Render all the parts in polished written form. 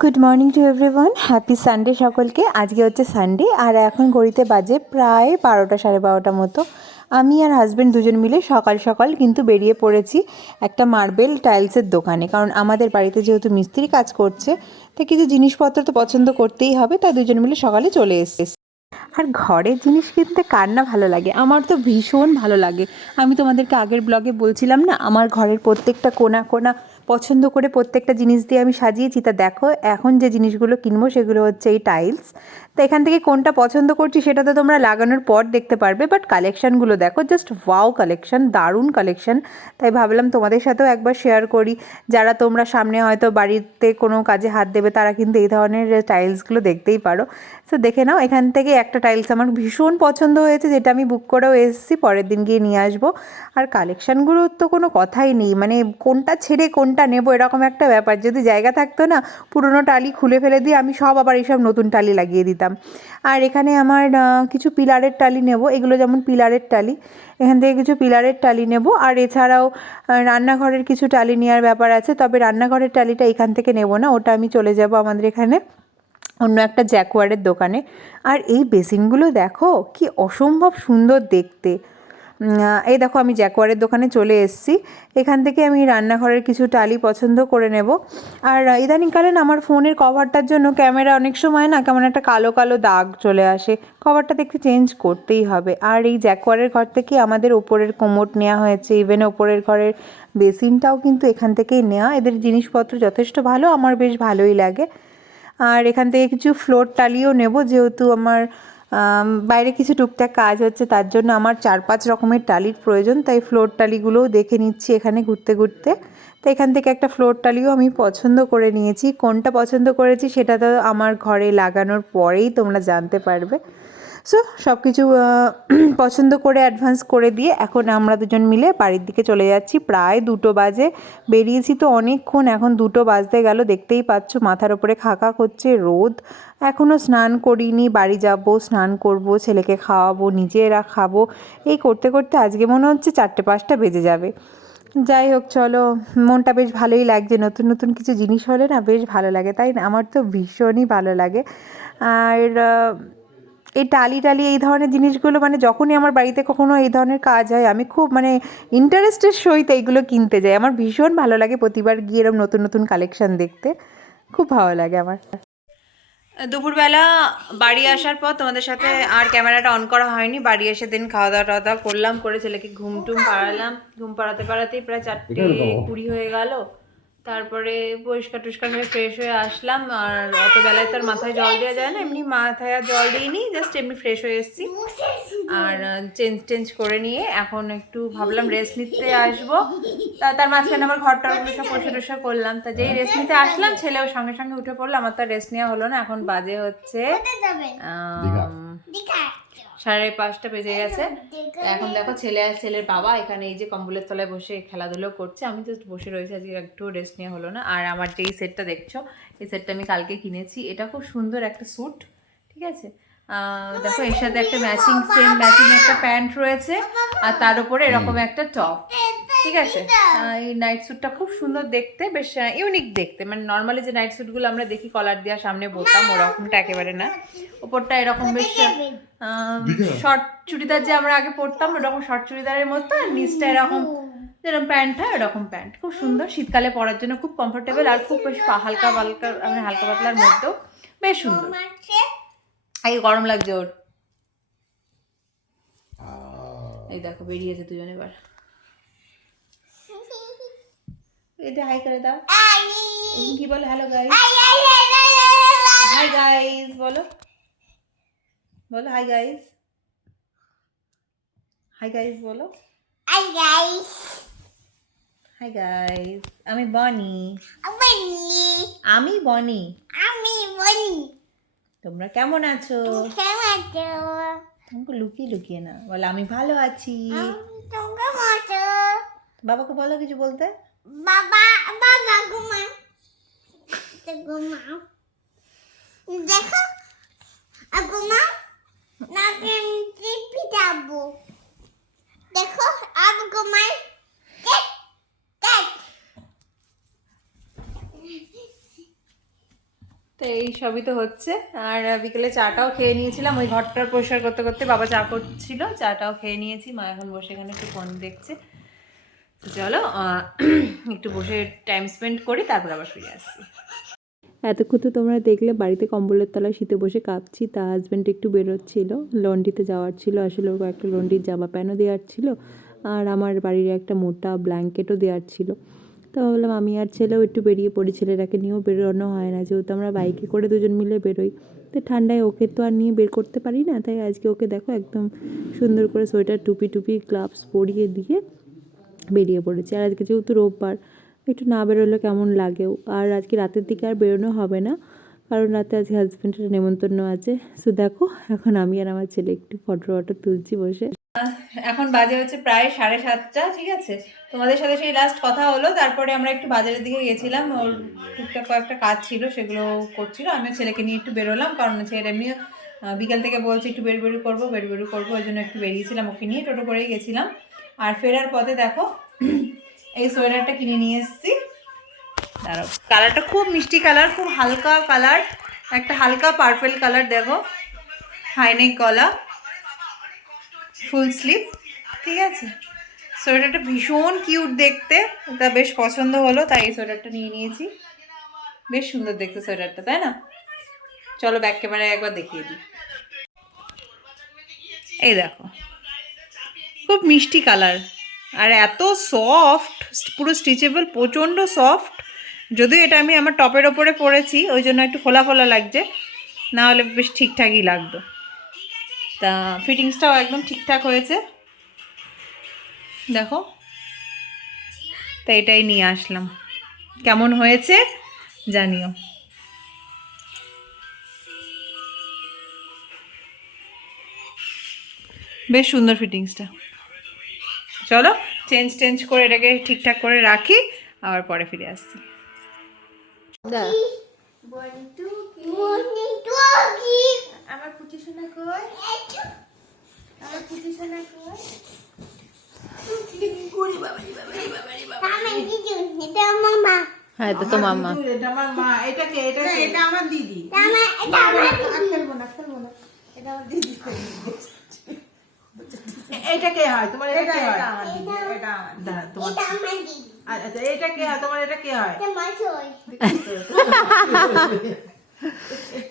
Good morning to everyone, happy Sunday সকলকে। আজকে হচ্ছে সানডে আর এখন ঘড়িতে বাজে প্রায় 12টা 12:30 মতো। আমি আর হাজব্যান্ড দুজন মিলে সকাল সকাল কিন্তু বেরিয়ে পড়েছি একটা মার্বেল টাইলসের দোকানে, কারণ আমাদের বাড়িতে যেহেতু মিস্ত্রি কাজ করছে তাই কিছু জিনিসপত্র তো পছন্দ করতেই হবে, তাই দুজন মিলে সকালে চলে এসেছি। আর ঘরের জিনিস কিনতে কার না ভালো লাগে, আমার তো ভীষণ ভালো লাগে। আমি তোমাদেরকে আগের ব্লগে বলছিলাম না, আমার ঘরের প্রত্যেকটা কোণা কোণা পছন্দ করে প্রত্যেকটা জিনিস দিয়ে আমি সাজিয়েছি। তা দেখো এখন যে জিনিসগুলো কিনবো সেগুলো হচ্ছে এই টাইলস। তো এখান থেকে কোনটা পছন্দ করছি সেটা তো তোমরা লাগানোর পর দেখতে পারবে, বাট কালেকশানগুলো দেখো, জাস্ট ওয়াও কালেকশান, দারুণ কালেকশান। তাই ভাবলাম তোমাদের সাথেও একবার শেয়ার করি। যারা তোমরা সামনে হয়তো বাড়িতে কোনো কাজে হাত দেবে তারা কিন্তু এই ধরনের টাইলসগুলো দেখতেই পারো। সো দেখে নাও, এখান থেকে একটা টাইলস আমার ভীষণ পছন্দ হয়েছে, যেটা আমি বুক করেও এসেছি, পরের দিন গিয়ে নিয়ে আসবো। আর কালেকশানগুলোর তো কোনো কথাই নেই, মানে কোনটা ছেড়ে কোনটা নেবো এরকম একটা ব্যাপার। যদি জায়গা থাকতো না, পুরনো টালি খুলে ফেলে দিয়ে আমি সব আবার এইসব নতুন টালি লাগিয়ে দিতাম। আর এখানে আমার কিছু পিলারের টালি নেব, এগুলো যেমন পিলারের টালি, এখান থেকে কিছু পিলারের টালি নেব। আর এছাড়াও রান্নাঘরের কিছু টালি নেওয়ার ব্যাপার আছে, তবে রান্নাঘরের টালিটা এখান থেকে নেব না, ওটা আমি চলে যাব আমাদের এখানে অন্য একটা জ্যাকওয়ারের দোকানে। আর এই বেসিনগুলো দেখো কি অসম্ভব সুন্দর দেখতে। এই দেখো আমি জ্যাকওয়ারের দোকানে চলে এসেছি, এখান থেকে আমি রান্নাঘরের কিছু টালি পছন্দ করে নেব। আর ইদানিংকালে না আমার ফোনের কভারটার জন্য ক্যামেরা অনেক সময় না কেমন একটা কালো কালো দাগ চলে আসে, কভারটা দেখতে চেঞ্জ করতেই হবে। আর এই জ্যাকওয়ারের ঘর থেকে আমাদের ওপরের কোমোড নেওয়া হয়েছে, ইভেন ওপরের ঘরের বেসিনটাও কিন্তু এখান থেকেই নেওয়া। এদের জিনিসপত্র যথেষ্ট ভালো, আমার বেশ ভালোই লাগে। আর এখান থেকে কিছু ফ্লোর টালিও নেব, যেহেতু আমার বাইরে কিছু টুকটাক কাজ হচ্ছে, তার জন্য আমার 4-5 রকমের টালির প্রয়োজন, তাই ফ্লোর টালিগুলোও দেখে নিচ্ছি এখানে ঘুরতে ঘুরতে। তো এখান থেকে একটা ফ্লোর টালিও আমি পছন্দ করে নিয়েছি। কোনটা পছন্দ করেছি সেটা তো আমার ঘরে লাগানোর পরেই তোমরা জানতে পারবে। সো সব কিছু পছন্দ করে অ্যাডভান্স করে দিয়ে এখন আমরা দুজন মিলে বাড়ির দিকে চলে যাচ্ছি। প্রায় 2টো বাজে, বেরিয়েছি তো অনেকক্ষণ, এখন 2টো বাজতে গেল, দেখতেই পাচ্ছ মাথার ওপরে খাকা করছে রোদ। এখনও স্নান করিনি, বাড়ি যাব, স্নান করব, ছেলেকে খাওয়াবো, নিজেরা খাবো, এই করতে করতে আজকে মনে হচ্ছে 4টে 5টা বেজে যাবে। যাই হোক চলো, মনটা বেশ ভালোই লাগছে, নতুন নতুন কিছু জিনিস হলে না বেশ ভালো লাগে, তাই না? আমার তো ভীষণই ভালো লাগে। আর এই টালি টালি এই ধরনের জিনিসগুলো মানে যখনই আমার বাড়িতে কখনো এই ধরনের কাজ হয় আমি খুব মানে ইন্টারেস্টের সহিত এইগুলো কিনতে যাই। আমার ভীষণ ভালো লাগে প্রতিবার গিয়ে এরকম নতুন নতুন কালেকশন দেখতে, খুব ভালো লাগে আমার। দুপুরবেলা বাড়ি আসার পর তোমাদের সাথে আর ক্যামেরাটা অন করা হয়নি। বাড়ি এসে দিন খাওয়া দাওয়া টাওয়া দাওয়া করলাম, করে ছেলেকে ঘুম টুম পাড়ালাম, ঘুম পাড়াতে পাড়াতেই প্রায় 4:20 হয়ে গেল। তারপরে পরিষ্কার টরিষ্কার হয়ে ফ্রেশ হয়ে আসলাম। আর অত বেলায় তো আর মাথায় জল দেওয়া যায় না, এমনি মাথায় আর জল দিইনি, জাস্ট এমনি ফ্রেশ হয়ে এসেছি। আর চেঞ্জ টেঞ্জ করে নিয়ে এখন একটু ভাবলাম রেস্ট নিতে আসবো। তার মাঝখানে আমার ঘরটা সব পরিষ্কার টরিষ্কার করলাম। তা যেই রেস্ট নিতে আসলাম ছেলেও সঙ্গে সঙ্গে উঠে পড়লো, আমার তো রেস্ট নেওয়া হলো না। এখন বাজে হচ্ছে 5:30 বেজে গেছে। এখন দেখো ছেলে আর ছেলের বাবা এখানে এই যে কম্বলের তলায় বসে খেলাধুলো করছে, আমি জাস্ট বসে রয়েছি, আজকে একটু রেস্ট নেওয়া হলো না। আর আমার যে এই সেটটা দেখছো, এই সেটটা আমি কালকে কিনেছি, এটা খুব সুন্দর একটা স্যুট, ঠিক আছে? দেখো এর সাথে একটা ম্যাচিং একটা প্যান্ট রয়েছে, আর তার উপরে এরকম একটা টপ, ঠিক আছে? এই নাইট স্যুটটা খুব সুন্দর দেখতে, বেশ ইউনিক দেখতে, মানে নর্মালি যে নাইট স্যুটগুলো আমরা দেখি কলার দেওয়া সামনে বোতাম, ওরকমটা একেবারে না। উপরটা এরকম বেশ শর্ট চুড়িদার যে আমরা আগে পরতাম ওরকম শর্ট চুড়িদারের মতো, নিচটা এরকম যেরকম প্যান্ট হয় ওরকম প্যান্ট, খুব সুন্দর, শীতকালে পরার জন্য খুব কমফোর্টেবল, আর খুব বেশ হালকা হালকা হালকা পাতলার মধ্যেও বেশ সুন্দর। এই গরম লাগছে ওর, এই দেখো বেরিয়েছে দুজন এবার। এতে হাই করে দাও, কি বলো? হ্যালো গাইস, হাই গাইস বলো, বলো হাই গাইস, হাই গাইস বলো, হাই গাইস, হাই গাইস। আমি বনি, আমি বনি, তোমরা কেমন আছো? আমাকে লুকিয়ে লুকিয়ে না বলো, আমি ভালো আছি। বাবাকে বলো কিছু বলতে। বাবা বাবা ঘুমা, ঘুমাও, দেখো ঘুমা না, টিপি যাবো, দেখো আব ঘুমাই, এই সবই তো হচ্ছে। আর বিকেলে চাটাও খেয়ে নিয়েছিলাম, ওই ঘরটার পরিষ্কার করতে করতে বাবা চা করছিল, চাটাও খেয়ে নিয়েছি। মা এখন বসে এখানে একটু ফোন দেখছে। চলো একটু বসে টাইম স্পেন্ড করি, তারপর আবার ফিরে আসছি। এতক্ষণ তো তোমরা দেখলে বাড়িতে কম্বলের তলায় শীতে বসে কাঁপছি। তা হাজব্যান্ড একটু বেরোচ্ছিল, লন্ড্রিতে যাওয়ার ছিল, আসলে ওর একটা লন্ড্রির জামা প্যান্টও দেওয়ার ছিল, আর আমার বাড়ির একটা মোটা ব্ল্যাঙ্কেটও দেওয়ার ছিল। তো ভাবলাম আমি আর ছেলেও একটু বেরিয়ে পড়ি, ছেলেটাকে নিয়েও বেরোনো হয় না, যেহেতু আমরা বাইকে করে দুজন মিলে বেরোই। তো ঠান্ডায় ওকে তো আর নিয়ে বের করতে পারি না, তাই আজকে ওকে দেখো একদম সুন্দর করে সোয়েটার, টুপি গ্লাভস পরিয়ে দিয়ে বেরিয়ে পড়েছি। আর আজকে যেহেতু রোববার, একটু না বেরোলে কেমন লাগেও। আর আজকে রাতের দিকে আর বেরোনো হবে না, কারণ রাতে আজকে হাজব্যান্ডের নেমন্তন্ন আছে। সো দেখো এখন আমি আর আমার ছেলে একটু ফটো তুলছি বসে। এখন বাজে হচ্ছে প্রায় 7:30, ঠিক আছে। তোমাদের সাথে সেই লাস্ট কথা হলো, তারপরে আমরা একটু বাজারের দিকে গেছিলাম, ওর টুকটাক কয়েকটা কাজ ছিল, সেগুলো করছিল। আমি ছেলেকে নিয়ে একটু বেরোলাম, কারণ ছেলে এমনি বিকেল থেকে বলছে একটু বেরু করবো, ওই জন্য একটু বেরিয়েছিলাম, ওকে নিয়ে টোটো করেই গেছিলাম। আর ফেরার পথে দেখো এই সোয়েটারটা কিনে নিয়ে এসেছি। আর কালারটা খুব মিষ্টি কালার, খুব হালকা কালার, একটা হালকা পার্পল কালার। দেখো হাইনেক গলা, ফুল স্লিভ, ঠিক আছে। সোয়েটারটা ভীষণ কিউট দেখতে, এটা বেশ পছন্দ হলো, তাই এই সোয়েটারটা নিয়ে নিয়েছি। বেশ সুন্দর দেখতে সোয়েটারটা, তাই না? চলো ব্যাক ক্যামেরায় একবার দেখিয়ে দিই। এই দেখো খুব মিষ্টি কালার, আর এত সফট, পুরো স্টিচেবল, প্রচণ্ড সফট। যদিও এটা আমি আমার টপের ওপরে পরেছি, ওই জন্য একটু ফোলা ফোলা লাগছে, না হলে বেশ ঠিকঠাকই লাগতো। তা ফিটিংসটাও একদম ঠিকঠাক হয়েছে, দেখো। তো এটাই নিয়ে আসলাম, কেমন হয়েছে জানিও। বেশ সুন্দর ফিটিংসটা। চলো চেঞ্জ করে এটাকে ঠিকঠাক করে রাখি, আবার পরে ফিরে আসছি। আমার পুচি সোনা কই, আমার পুচি সোনা কই। হ্যাঁ এটা তো মামা, এটা আমার মা, এটা কে? এটা আমার দিদি। খেলবো না, এটা আমার দিদি। এটা কে হয় তোমার? এটা কে হয়? এটা তোমার দিদি। আচ্ছা এটা কে হয় তোমার? এটা কে হয়?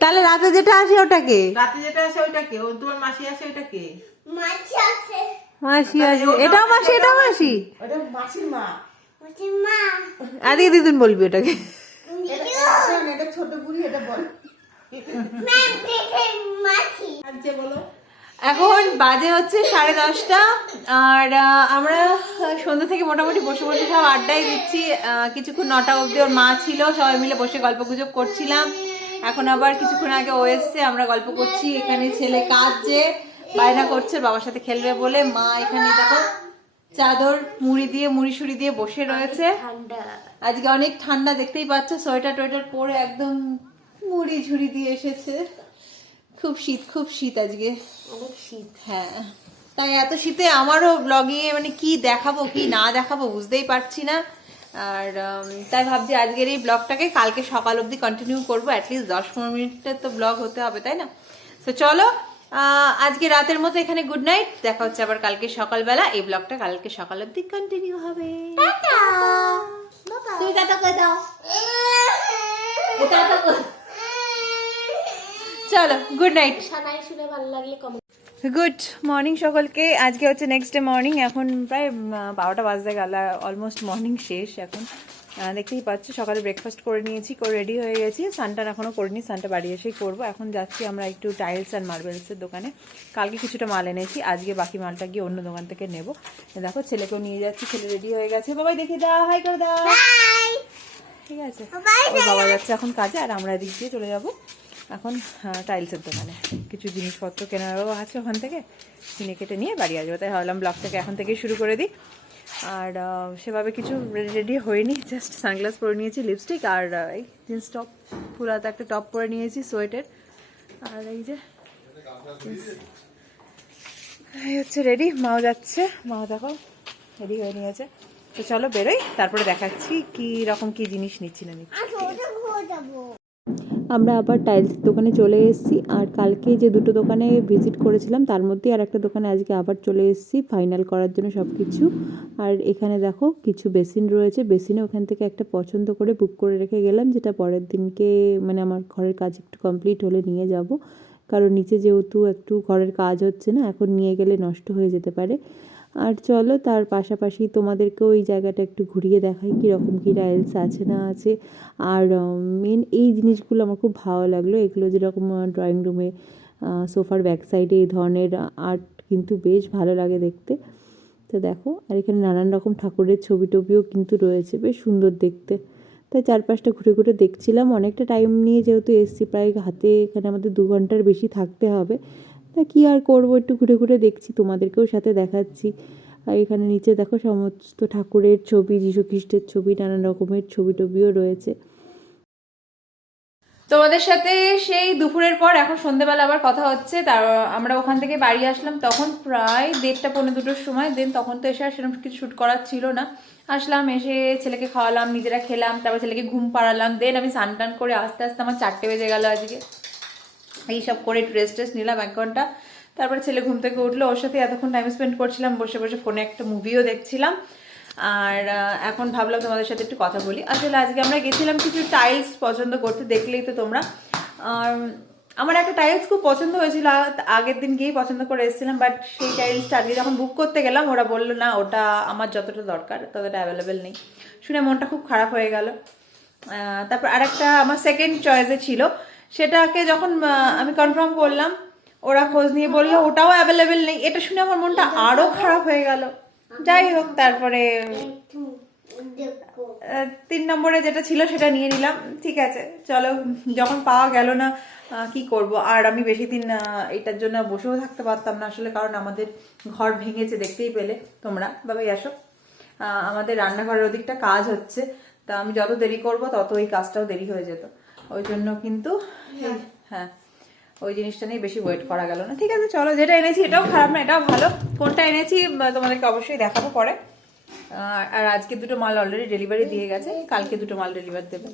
তাহলে রাতে যেটা আসে ওটা কে? রাতে যেটা আসে ওইটা কে? ও তোমার মাসি আসে, ওইটা কে? মাসি আসে। এটাও মাসি, এটাও মাসি, ওটা মাসির মা। আরে দিদুন বলবি ওটাকে। এটা ছোট বুড়ি, এটা বল। বলো। এখন বাজে হচ্ছে 10:30, আর আমরা সন্ধ্যা থেকে মোটামুটি বসে সব আড্ডাই দিচ্ছি। কিছুক্ষণ 9টা অবধি ওর মা ছিল, সবাই মিলে বসে গল্প গুজব করছিলাম। এখন আবার কিছুক্ষণ আগে ও এসছে, আমরা গল্প করছি। এখানে ছেলে কাঁদছে, বায়না করছে বাবার সাথে খেলবে বলে। মা এখানে দেখো চাদর মুড়ি সুড়ি দিয়ে বসে রয়েছে। আজকে অনেক ঠান্ডা, দেখতেই পাচ্ছ, সোয়েটার পরে একদম মুড়ি ঝুড়ি দিয়ে এসেছে। খুব শীত আজকে, অনেক শীত। হ্যাঁ, তাই এত শীতে আমারও ব্লগে মানে কি দেখাবো কি না দেখাবো বুঝতেই পারছি না। আর তাই ভাবছি আজকের এই ব্লগটাকে কালকে সকাল অবধি কন্টিনিউ করবো, অ্যাটলিস্ট 10-15 মিনিটের তো ব্লগ হতে হবে, তাই না? তো চলো আজকে রাতের মতো এখানে গুড নাইট, দেখা হচ্ছে আবার কালকে সকালবেলা। এই ব্লগটা কালকে সকাল অবধি কন্টিনিউ হবে। তুমি টাটা করে দাও। চলো গুড নাইট। সানাই শুনে ভালো লাগলে কমেন্ট। গুড মর্নিং সকলকে। আজকে হচ্ছে নেক্সট ডে মর্নিং, এখন প্রায় 12টা বাজতে গেল, অলমোস্ট মর্নিং শেষ। এখন দেখতেই পাচ্ছ সকালে ব্রেকফাস্ট করে নিয়েছি, করে রেডি হয়ে গেছি। সানটান এখনও করিনি, সানটা বাড়ি এসেই করবো। এখন যাচ্ছি আমরা একটু টাইলস অ্যান্ড মার্বেলসের দোকানে। কালকে কিছুটা মাল এনেছি, আজকে বাকি মালটা গিয়ে অন্য দোকান থেকে নেবো। দেখো ছেলেকেও নিয়ে যাচ্ছি, ছেলে রেডি হয়ে গেছে। বাবাই দেখে দাও, হাই করে দাও। ঠিক আছে, ওর বাবা যাচ্ছে এখন কাজে, আর আমরা এদিক দিয়ে চলে যাবো এখন টাইলসের দোকানে। কিছু জিনিসপত্র কেনারও আছে, ওখান থেকে কিনে কেটে নিয়ে বাড়ি আসবো। তাই ভাবলাম ব্লগটাকে এখন থেকেই শুরু করে দিই। আর সেভাবে কিছু রেডি হয়নি, জাস্ট সানগ্লাস পরে নিয়েছি, লিপস্টিক, আর এই জিন্স টপ, ফুলাতে একটা টপ পরে নিয়েছি সোয়েটের। আর এই যে এই হচ্ছে রেডি। মাও যাচ্ছে, মাও দেখো রেডি হয়ে নিয়েছে। তো চলো বেরোই, তারপরে দেখাচ্ছি কি রকম কি জিনিস নিচ্ছি না নিচ্ছি। আমরা আবার টাইলস দোকানে চলে এসেছি। আর কালকে যে দুটো দোকানে ভিজিট করেছিলাম তার মধ্যেই আর একটা দোকানে আজকে আবার চলে এসেছি ফাইনাল করার জন্য সব কিছু। আর এখানে দেখো কিছু বেসিন রয়েছে, বেসিনে ওখান থেকে একটা পছন্দ করে বুক করে রেখে গেলাম, যেটা পরের দিনকে মানে আমার ঘরের কাজ একটু কমপ্লিট হলে নিয়ে যাব, কারণ নিচে যেহেতু একটু ঘরের কাজ হচ্ছে না, এখন নিয়ে গেলে নষ্ট হয়ে যেতে পারে। আর চলো তার পাশাপাশি তোমাদেরকেও এই জায়গাটা একটু ঘুরিয়ে দেখাই কীরকম কী টাইলস আছে না আছে। আর মেন এই জিনিসগুলো আমার খুব ভালো লাগলো, এগুলো যেরকম ড্রয়িং রুমে সোফার ব্যাক সাইডে এই ধরনের আর্ট কিন্তু বেশ ভালো লাগে দেখতে। তো দেখো, আর এখানে নানান রকম ঠাকুরের ছবি টবিও কিন্তু রয়েছে, বেশ সুন্দর দেখতে। তাই চারপাশটা ঘুরে ঘুরে দেখছিলাম, অনেকটা টাইম নিয়ে যেহেতু এসছি, প্রায় হাতে এখানে আমাদের 2 ঘন্টার বেশি থাকতে হবে। তা কী আর করবো, একটু ঘুরে ঘুরে দেখছি, তোমাদেরকেও সাথে দেখাচ্ছি। আর এখানে নিচে দেখো সমস্ত ঠাকুরের ছবি, যীশু খ্রিস্টের ছবি, নানান রকমের ছবি টবিও রয়েছে। তোমাদের সাথে সেই দুপুরের পর এখন সন্ধ্যেবেলা আবার কথা হচ্ছে। তার আমরা ওখান থেকে বাড়ি আসলাম তখন প্রায় 1:30 পৌনে 2টোর সময়। দেন তখন তো এসে আর সেরকম কিছু শ্যুট করার ছিল না। আসলাম, এসে ছেলেকে খাওয়ালাম, নিজেরা খেলাম, তারপর ছেলেকে ঘুম পাড়ালাম। দেন আমি স্নান টান করে আস্তে আস্তে আমার 4টে বেজে গেল আজকে। এইসব করে রেস্ট নিলাম 1 ঘন্টা। তারপরে ছেলে ঘুম থেকে উঠলো, ওর সাথে এতক্ষণ টাইম স্পেন্ড করছিলাম, বসে বসে ফোনে একটা মুভিও দেখছিলাম। আর এখন ভাবলাম তোমাদের সাথে একটু কথা বলি। আসলে আজকে আমরা গেছিলাম কিছু টাইলস পছন্দ করতে, দেখলেই তো তোমরা। আমার একটা টাইলস খুব পছন্দ হয়েছিল, আগের দিন গিয়েই পছন্দ করে এসেছিলাম, বাট সেই টাইলসটা আজকে যখন বুক করতে গেলাম ওরা বললো না ওটা আমার যতটা দরকার ততটা অ্যাভেলেবেল নেই। শুনে মনটা খুব খারাপ হয়ে গেল। তারপর আরেকটা আমার সেকেন্ড চয়েসে ছিল, সেটাকে যখন আমি কনফার্ম করলাম ওরা খোঁজ নিয়ে বললো ওটাও অ্যাভেলেবেল নেই। এটা শুনে আমার মনটা আরও খারাপ হয়ে গেল। যাই হোক, তারপরে 3 নম্বরে যেটা ছিল সেটা নিয়ে নিলাম। ঠিক আছে, চলো, যখন পাওয়া গেল না কি করব। আর আমি বেশি দিন এটার জন্য বসেও থাকতে পারতাম না আসলে, কারণ আমাদের ঘর ভেঙেছে, দেখতেই পেলে তোমরা। বাবাই আসো, আমাদের রান্নাঘরের ওদিকটা কাজ হচ্ছে, তা আমি যত দেরি করব তত এই কাজটাও দেরি হয়ে যেত। ওই জন্য কিন্তু হ্যাঁ, ওই জিনিসটা নিয়ে বেশি ওয়েট করা গেল না। ঠিক আছে, চলো, যেটা এনেছি এটাও খারাপ না, এটাও ভালো। কোনটা এনেছি তোমাদেরকে অবশ্যই দেখাবো পরে। আর আজকে 2টো মাল অলরেডি ডেলিভারি দিয়ে গেছে, কালকে 2টো মাল ডেলিভারি দেবে।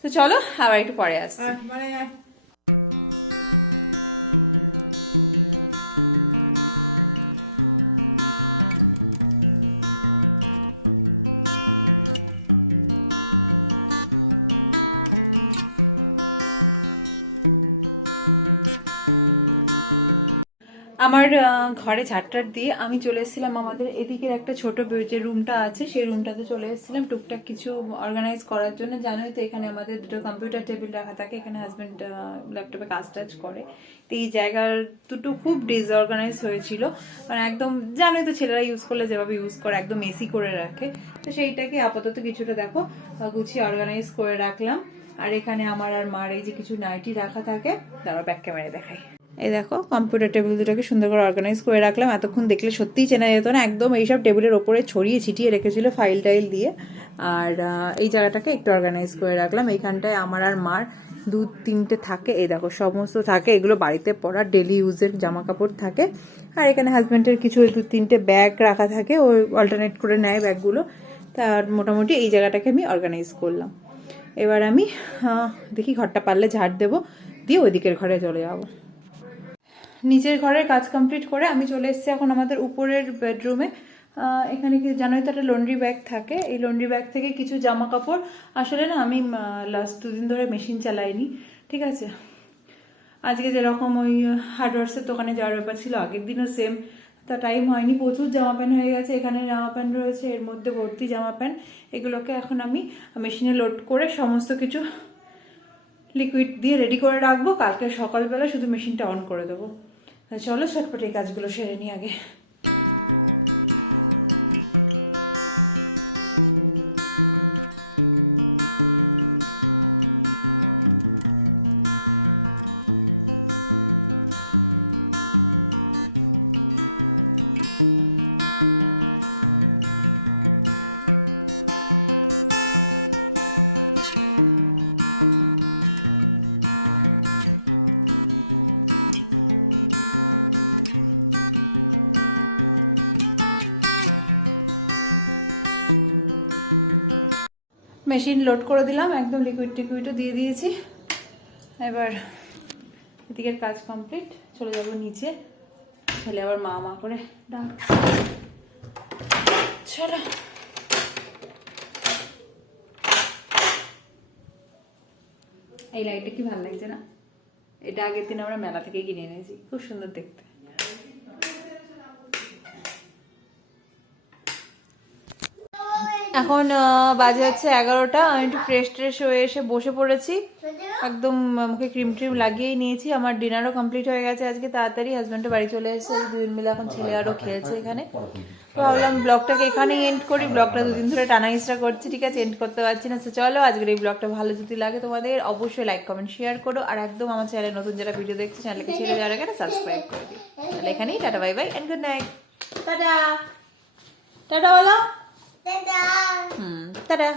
তো চলো আবার একটু পরে আসছি। আমার ঘরে ঝাড়টার দিয়ে আমি চলে এসেছিলাম আমাদের এদিকের একটা ছোট যে রুমটা আছে সেই রুমটাতে চলে এসেছিলাম টুকটাক কিছু অর্গানাইজ করার জন্য। জানোই তো এখানে আমাদের 2টো কম্পিউটার টেবিল রাখা থাকে, এখানে হাজব্যান্ড ল্যাপটপে কাজ টাজ করে। তো এই জায়গার দুটো খুব ডিসঅর্গানাইজ হয়েছিল, মানে একদম জানোই তো ছেলেরা ইউজ করলে যেভাবে ইউজ করে একদম মেসি করে রাখে। তো সেইটাকে আপাতত কিছুটা দেখো গুছিয়ে অর্গানাইজ করে রাখলাম। আর এখানে আমার আর মার এই যে কিছু নাইটি রাখা থাকে, তারা ব্যাক ক্যামেরায় দেখাই। এই দেখো কম্পিউটার টেবিল দুটোকে সুন্দর করে অর্গানাইজ করে রাখলাম। এতক্ষণ দেখলে সত্যিই চেনা যেত না, একদম এইসব টেবিলের ওপরে ছড়িয়ে ছিটিয়ে রেখেছিল ফাইল টাইল দিয়ে। আর এই জায়গাটাকে একটু অর্গানাইজ করে রাখলাম। এইখানটায় আমার আর মার 2-3টে থাকে, এই দেখো সমস্ত থাকে, এগুলো বাড়িতে পরা ডেলি ইউজের জামা কাপড় থাকে। আর এখানে হাজব্যান্ডের কিছু 2-3টে ব্যাগ রাখা থাকে, ওই অল্টারনেট করে নেয় ব্যাগগুলো। তার মোটামুটি এই জায়গাটাকে আমি অর্গানাইজ করলাম। এবার আমি দেখি ঘরটা পারলে ঝাড় দেবো, দিয়ে ওইদিকের ঘরে চলে যাবো। নিচের ঘরের কাজ কমপ্লিট করে আমি চলে এসেছি এখন আমাদের উপরের বেডরুমে। এখানে কি জানোই তো একটা লন্ড্রি ব্যাগ থাকে, এই লন্ড্রি ব্যাগ থেকে কিছু জামা কাপড়, আসলে না আমি লাস্ট 2 দিন ধরে মেশিন চালাইনি, ঠিক আছে। আজকে যেরকম ওই হার্ডওয়ার্সের দোকানে যাওয়ার ব্যাপার ছিল, আগের দিনও সেম, তা টাইম হয়নি, প্রচুর জামা প্যান্ট হয়ে গেছে। এখানে জামা প্যান্ট রয়েছে, এর মধ্যে ভর্তি জামা প্যান্ট। এগুলোকে এখন আমি মেশিনে লোড করে সমস্ত কিছু লিকুইড দিয়ে রেডি করে রাখবো, কালকে সকালবেলা শুধু মেশিনটা অন করে দেবো। চলো ঝটপট এই কাজগুলো সেরে নিই আগে। মেশিন লোড করে দিলাম, একদম লিকুইডও দিয়ে দিয়েছি। এবার এদিকের কাজ কমপ্লিট, চলে যাবো নিচে। ছেলে আবার মা মা করে ডাক। চলো। এই লাইটটা কি ভালো লাগছে না? এটা আগের দিন আমরা মেলা থেকে কিনে এনেছি, খুব সুন্দর দেখতে। এখন বাজে হচ্ছে 11টা। আমি একটু ফ্রেশ ট্রেশ হয়ে এসে বসে পড়েছি, একদম মুখে ক্রিম ট্রিম লাগিয়েই নিয়েছি। আমার ডিনারও কমপ্লিট হয়ে গেছে আজকে তাড়াতাড়ি। হাজব্যান্ডও বাড়ি চলে এসেছে, দুজন মিলে এখন ছেলে আরও খেয়েছে এখানে। তো ভাবলাম ব্লগটাকে এখানেই এন্ড করি। ব্লগটা দুদিন ধরে টানা ইস্টা করছি, ঠিক আছে, এন্ড করতে পারছি না। তো চলো, আজকের এই ব্লগটা ভালো যদি লাগে তোমাদের অবশ্যই লাইক কমেন্ট শেয়ার করো, আর একদম আমার চ্যানেলে নতুন যারা ভিডিও দেখছে চ্যানেলকে ছেড়ে যাওয়ার আগে সাবস্ক্রাইব করে দিও। তাহলে এখানেই tata bye bye and good night. Tata tata বলো। টাটা।